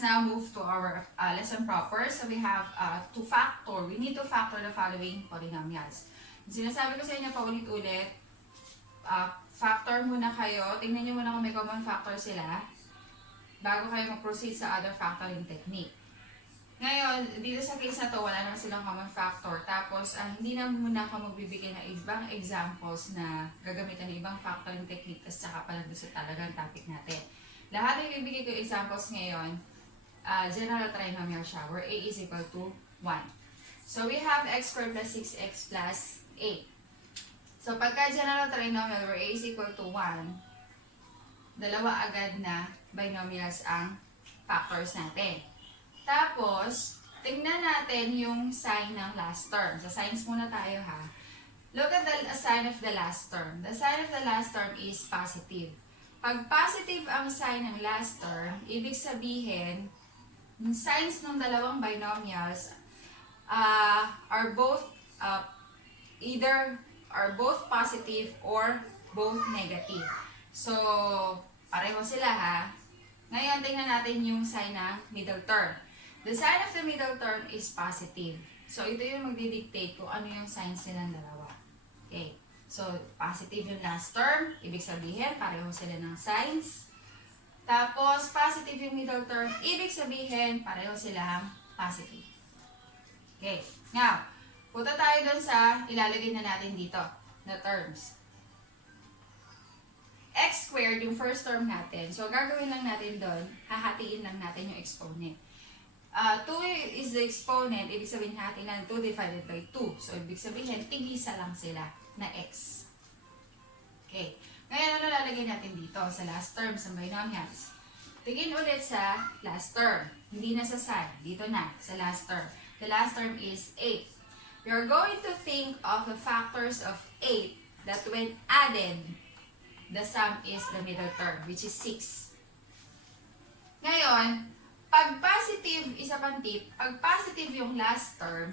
us now move to our lesson proper. So we have we need to factor the following polynomials. Sinasabi ko sa inyo paulit-ulit, factor muna kayo. Tingnan nyo muna kung may common factor sila bago kayo mag-proceed sa other factoring technique. Ngayon, dito sa case na to, wala naman silang common factor. Tapos, hindi na muna ako magbibigay ng ibang examples na gagamitan ng ibang factoring technique kasi saka pala doon sa talagang topic natin. Lahat ng ibibigay ko examples ngayon, general trinomial siya, where a is equal to 1. So, we have x squared plus 6x plus 8. So, pagka general trinomial where a is equal to 1, dalawa agad na binomials ang factors natin. Tapos, tingnan natin yung sign ng last term. Sa signs muna tayo ha. Look at the sign of the last term. The sign of the last term is positive. Pag positive ang sign ng last term, ibig sabihin, yung signs ng dalawang binomials are both both positive or both negative. So, pareho sila ha. Ngayon, tingnan natin yung sign ng middle term. The sign of the middle term is positive. So, ito yung magdidictate kung ano yung signs nilang dalawa. Okay. So, positive yung last term. Ibig sabihin, pareho sila ng signs. Tapos, positive yung middle term. Ibig sabihin, pareho silang positive. Okay. Now, punta tayo dun sa ilalagay na natin dito na terms. X squared, yung first term natin. So, gagawin lang natin doon, hahatiin lang natin yung exponent. 2 is the exponent, ibig sabihin natin na 2 divided by 2. So, ibig sabihin, tigisa lang sila na x. Okay. Ngayon, ano lalagay natin dito sa last term sa binomials? Tingin ulit sa last term. Hindi na sa sign. Dito na, sa last term. The last term is 8. You're going to think of the factors of 8 that when added, the sum is the middle term, which is 6. Ngayon, pag positive, isa pang tip, pag positive yung last term,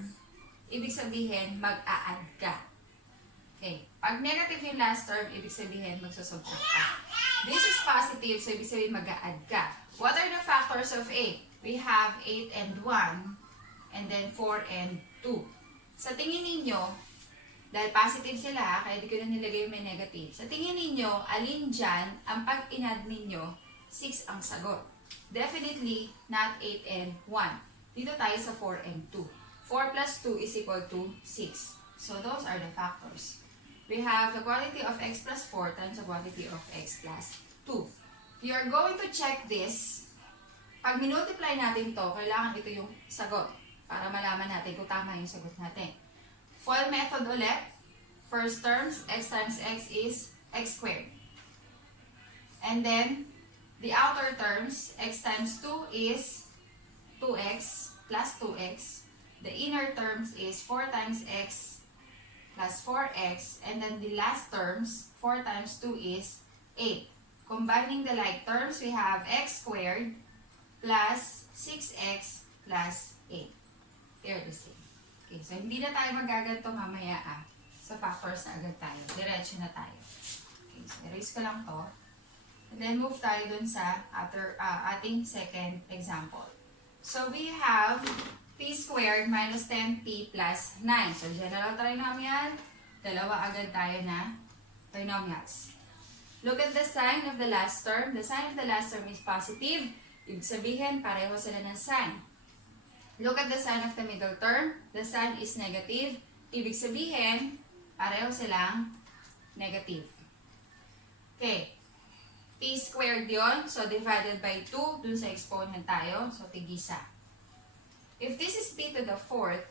ibig sabihin, mag-a-add ka. Okay. Pag negative yung last term, ibig sabihin, magsusubtract ka. This is positive, so ibig sabihin, mag-a-add ka. What are the factors of 8? We have 8 and 1, and then 4 and 2. Sa tingin ninyo, dahil positive sila, kaya di ko na nilagay yung may negative. Sa tingin ninyo, alin dyan, ang pag-inadd ninyo, 6 ang sagot. Definitely not 8 and 1. Dito tayo sa 4 and 2. 4 plus 2 is equal to 6. So those are the factors. We have the quantity of x plus 4 times the quantity of x plus 2. If you are going to check this, pag minultiply natin to, kailangan ito yung sagot para malaman natin kung tama yung sagot natin. FOIL method ulit. First terms, x times x is x squared. And then, the outer terms, x times 2 is 2x plus 2x. The inner terms is 4 times x plus 4x. And then the last terms, 4 times 2 is 8. Combining the like terms, we have x squared plus 6x plus 8. They're the same. Okay, so hindi na tayo magaganto mamaya sa factors na agad tayo. Diretso na tayo. Okay, so erase ko lang to. And then move tayo dun sa ating second example. So we have p squared minus 10p plus 9. So general trinomial, dalawa agad tayo na trinomials. Look at the sign of the last term. The sign of the last term is positive. Ibig sabihin, pareho sila ng sign. Look at the sign of the middle term. The sign is negative. Ibig sabihin, pareho silang negative. Okay. P squared yon, so divided by 2, dun sa exponent tayo, so tigisa. If this is p to the fourth,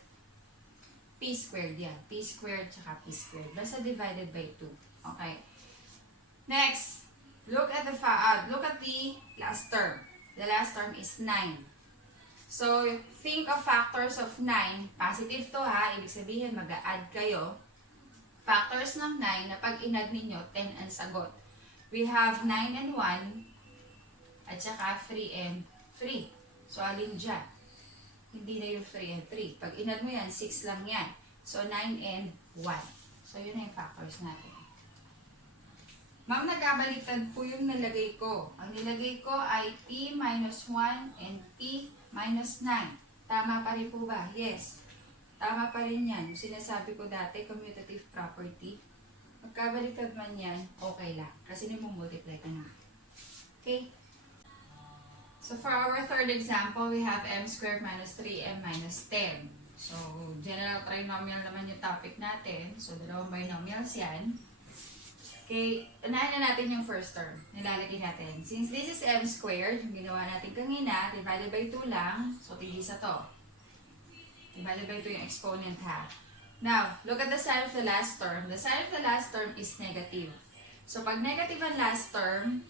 p squared yan. P squared tsaka p squared. Basta divided by 2. Okay. Next, look at the last term. The last term is 9. So, think of factors of 9. Positive to ha, ibig sabihin mag-a-add kayo. Factors ng 9 na pag in-add ninyo, 10 ang sagot. We have 9 and 1, at saka 3 and 3. So, alin dyan? Hindi na yung 3 and 3. Pag in-add mo yan, 6 lang yan. So, 9 and 1. So, yun na yung factors natin. Ma'am, nagkabaliktad po yung nilagay ko. Ang nilagay ko ay p minus 1 and p minus 9. Tama pa rin po ba? Yes. Tama pa rin yan. Yung sinasabi ko dati, commutative property. Magkabaliktad man yan, okay lang. Kasi multiply ka na. Okay? So for our third example, we have m squared minus 3m minus 10. So, general trinomial naman yung topic natin. So, dalawang binomials yan. Okay, unahin na natin yung first term. Nilalagay natin. Since this is m squared, yung ginawa natin kanina, divided by 2 lang. So, tigisa to. Divided by 2 yung exponent ha. Now, look at the sign of the last term. The sign of the last term is negative. So, pag negative ang last term,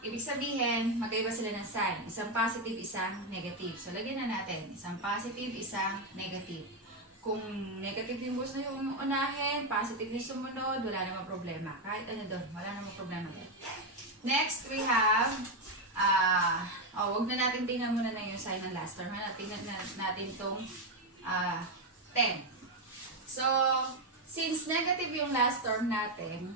ibig sabihin, magkaiba sila ng sign. Isang positive, isang negative. So, lagyan na natin. Isang positive, isang negative. Kung negative yung gusto yung unahin, positive yung sumunod, wala namang problema. Kahit ano doon, wala namang problema doon. Next, we have, wag na natin tingnan muna na yung sign ng last term. Tingnan natin itong 10. So, since negative yung last term natin,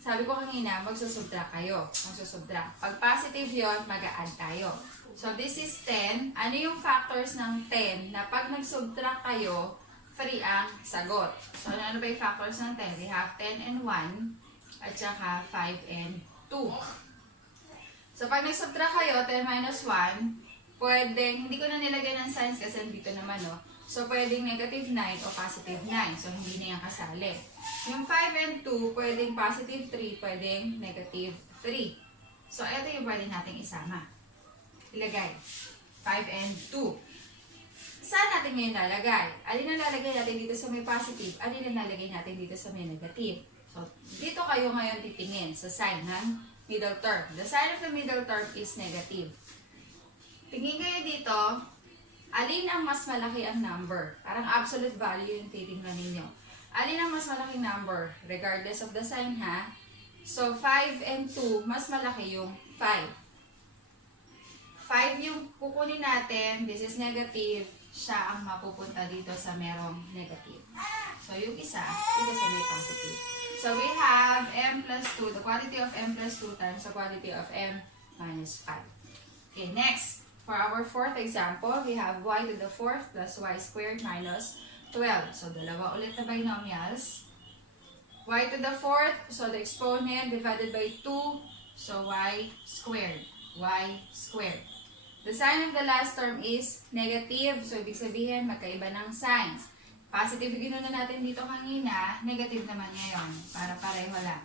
sabi ko kanina, magsusubtract kayo. Magsusubtract. Pag positive yon, mag-a-add tayo. So, this is 10. Ano yung factors ng 10 na pag nag-subtract kayo, free ang sagot? So, ano ba yung factors ng 10? We have 10 and 1 at saka 5 and 2. So, pag nag-subtract kayo, 10 minus 1, pwedeng, hindi ko na nilagay ng signs kasi dito naman, no? So, pwedeng negative 9 o positive 9. So, hindi na yan kasali. Yung 5 and 2, pwedeng positive 3, pwedeng negative 3. So, ito yung pwede nating isama. Ilagay. 5 and 2. Saan natin ngayon lalagay? Alin ang lalagay natin dito sa may positive? Alin ang lalagay natin dito sa may negative? So, dito kayo ngayon titingin sa sign ng middle term. The sign of the middle term is negative. Tingin kayo dito, alin ang mas malaki ang number? Parang absolute value yung titingnan ninyo. Alin ang mas malaking number? Regardless of the sign ha. So, 5 and 2, mas malaki yung 5. 5 yung kukunin natin, this is negative, siya ang mapupunta dito sa merong negative. So, yung isa, dito sa may positive. So, we have m plus 2, the quantity of m plus 2 times the quantity of m minus 5. Okay, next, for our fourth example, we have y to the fourth plus y squared minus 12. So, dalawa ulit na binomials. Y to the fourth, so the exponent divided by 2, so y squared. Y squared. The sign of the last term is negative. So, ibig sabihin, magkaiba ng signs. Positive ginuna natin dito kanina, negative naman ngayon. Para pareho lang.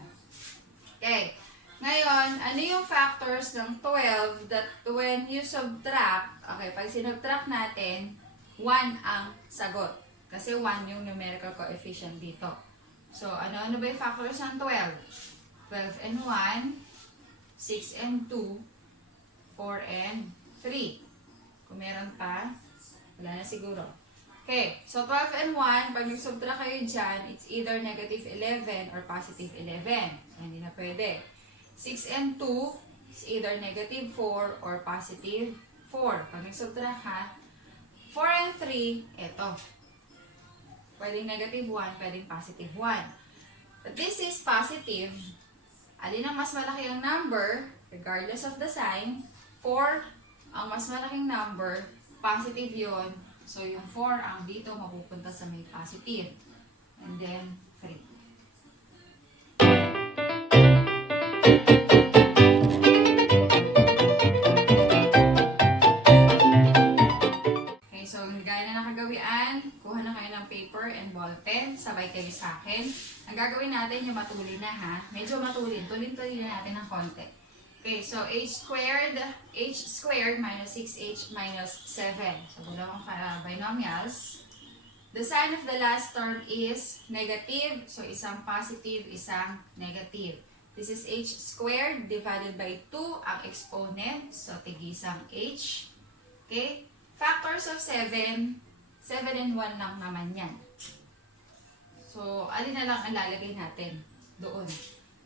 Okay. Ngayon, ano yung factors ng 12 that when you subtract, okay, pag sinubtract natin, 1 ang sagot. Kasi 1 yung numerical coefficient dito. So, ano ba yung factors ng 12? 12 and 1, 6 and 2, 4 and 3. Kung meron pa, wala na siguro. Okay, so 12 and 1, pag nag-subtract kayo dyan, it's either negative 11 or positive 11. So, hindi na pwede. 6 and 2, it's either negative 4 or positive 4. Pag nag-subtract ha, 4 and 3, eto. Pwedeng negative 1, pwedeng positive 1. But this is positive. Alin ang mas malaki ang number, regardless of the sign, 4 ang mas malaking number, positive yon. So, yung 4 ang dito mapupunta sa may positive. And then, 3. Okay, so, gaya na nakagawian, kuha na kayo ng paper and ball pen, sabay kayo sa akin. Ang gagawin natin yung matulin na ha. Medyo matulin. Tulin-tulin na natin ng konti. Okay, so h squared minus 6h minus 7. So, dalawang binomials. The sign of the last term is negative. So, isang positive, isang negative. This is h squared divided by 2, ang exponent. So, tigisang h. Okay? Factors of 7, 7 and 1 lang naman yan. So, alin na lang ang lalagay natin doon.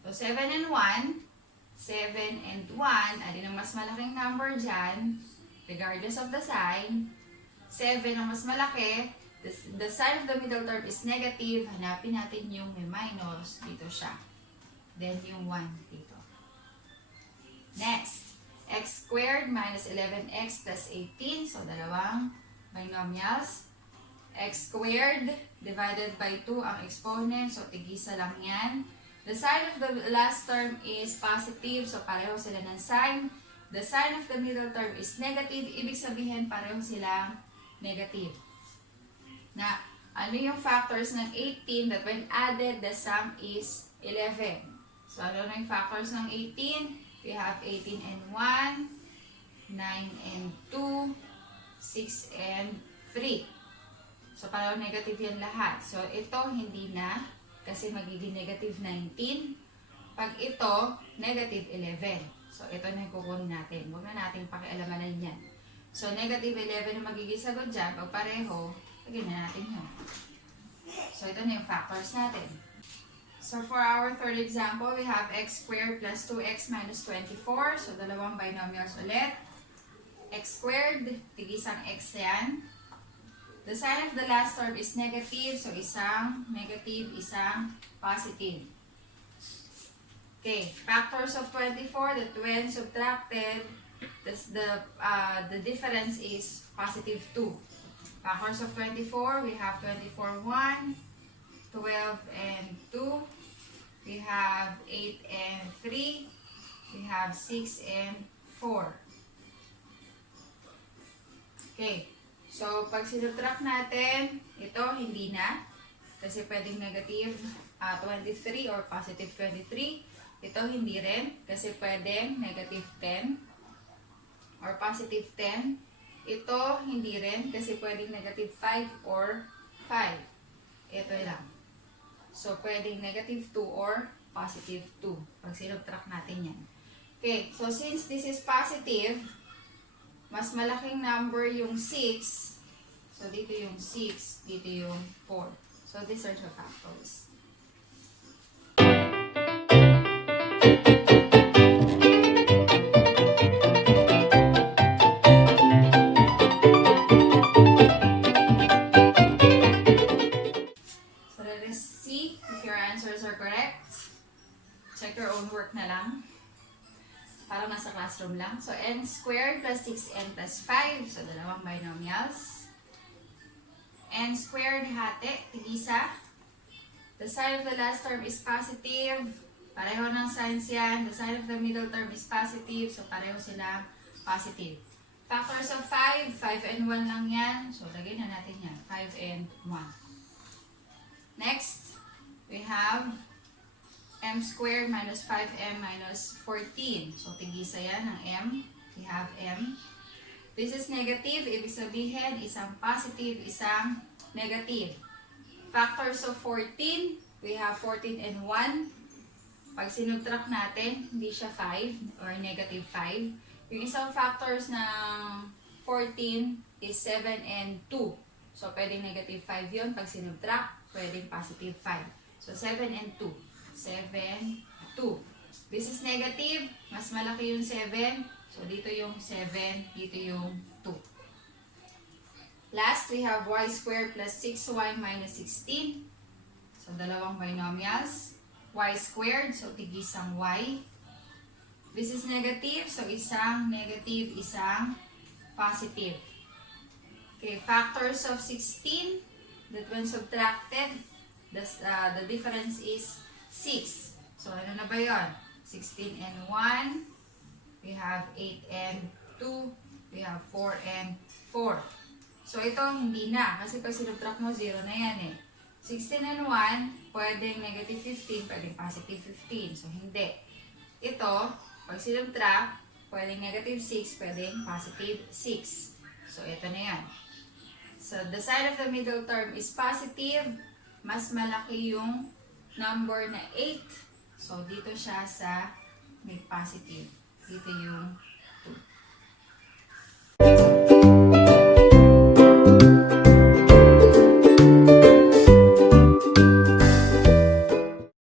So, 7 and 1. 7 and 1, alin ang mas malaking number dyan, regardless of the sign. 7 ang mas malaki, the sign of the middle term is negative, hanapin natin yung may minus, dito siya. then yung 1 dito. Next, x squared minus 11x plus 18. So, dalawang binomials. X squared divided by 2 ang exponent. So, tigisa lang yan. The sign of the last term is positive. So, pareho sila ng sign. The sign of the middle term is negative. Ibig sabihin, pareho silang negative. Na, ano yung factors ng 18 that when added, the sum is 11. So, ano na yung factors ng 18? We have 18 and 1, 9 and 2, 6 and 3. So, pareho negative yan lahat. So, ito hindi na kasi magiging negative 19. Pag ito, negative 11. So, ito na yung kukunin natin. Huwag na natin pakialamanan yan. So, negative 11 na magiging sagot dyan. Pag pareho, lagyan na natin yun. So, ito na yung factors natin. So, for our third example, we have x squared plus 2x minus 24. So, dalawang binomials ulit. X squared, tigisang x yan. The sign of the last term is negative. So, isang negative, isang positive. Okay, factors of 24 that when subtracted, the difference is positive 2. Factors of 24, we have 24, 1, 12 and 2. We have 8 and 3. We have 6 and 4. Okay. So, pag sinubtract natin, ito hindi na. Kasi pwedeng negative 23 or positive 23. Ito hindi rin. Kasi pwedeng negative 10 or positive 10. Ito hindi rin. Kasi pwedeng negative 5 or 5. Ito lang. So, pwedeng negative 2 or positive 2. Pag sinubtract natin yan. Okay. So, since this is positive, mas malaking number yung 6. So, dito yung 6, dito yung 4. So, these are the factors. So, let us see if your answers are correct. Check your own work na lang. Parang nasa classroom lang. So, n squared plus 6n plus 5. So, dalawang binomials. N squared hati, tigisa. The sign of the last term is positive. Pareho ng signs yan. The sign of the middle term is positive. So, pareho sila positive. Factors of 5. 5 and 1 lang yan. So, lagay na natin yan. 5 and 1. Next, we have m squared minus 5m minus 14. So, tigisa yan ng m. We have m. This is negative. Ibig sabihin, isang positive, isang negative. Factors of 14. We have 14 and 1. Pag sinubtract natin, hindi siya 5 or negative 5. Yung isang factors ng 14 is 7 and 2. So, pwedeng negative 5 yun. Pag sinubtract, pwedeng positive 5. So, 7 and 2. 7, 2. This is negative. Mas malaki yung 7. So, dito yung 7. Dito yung 2. Last, we have y squared plus 6y minus 16. So, dalawang binomials. Y squared. So, tigisang y. This is negative. So, isang negative, isang positive. Okay, factors of 16 that when subtracted, the difference is 6. So, ano na ba yun? 16 and 1. We have 8 and 2. We have 4 and 4. So, ito hindi na. Kasi pag sinubtract mo, 0 na yan eh. 16 and 1, pwedeng negative 15, pwedeng positive 15. So, hindi. Ito, pag sinubtract, pwedeng negative 6, pwedeng positive 6. So, ito na yan. So, the sign of the middle term is positive. Mas malaki yung number na 8. So, dito siya sa may positive. Dito yung 2.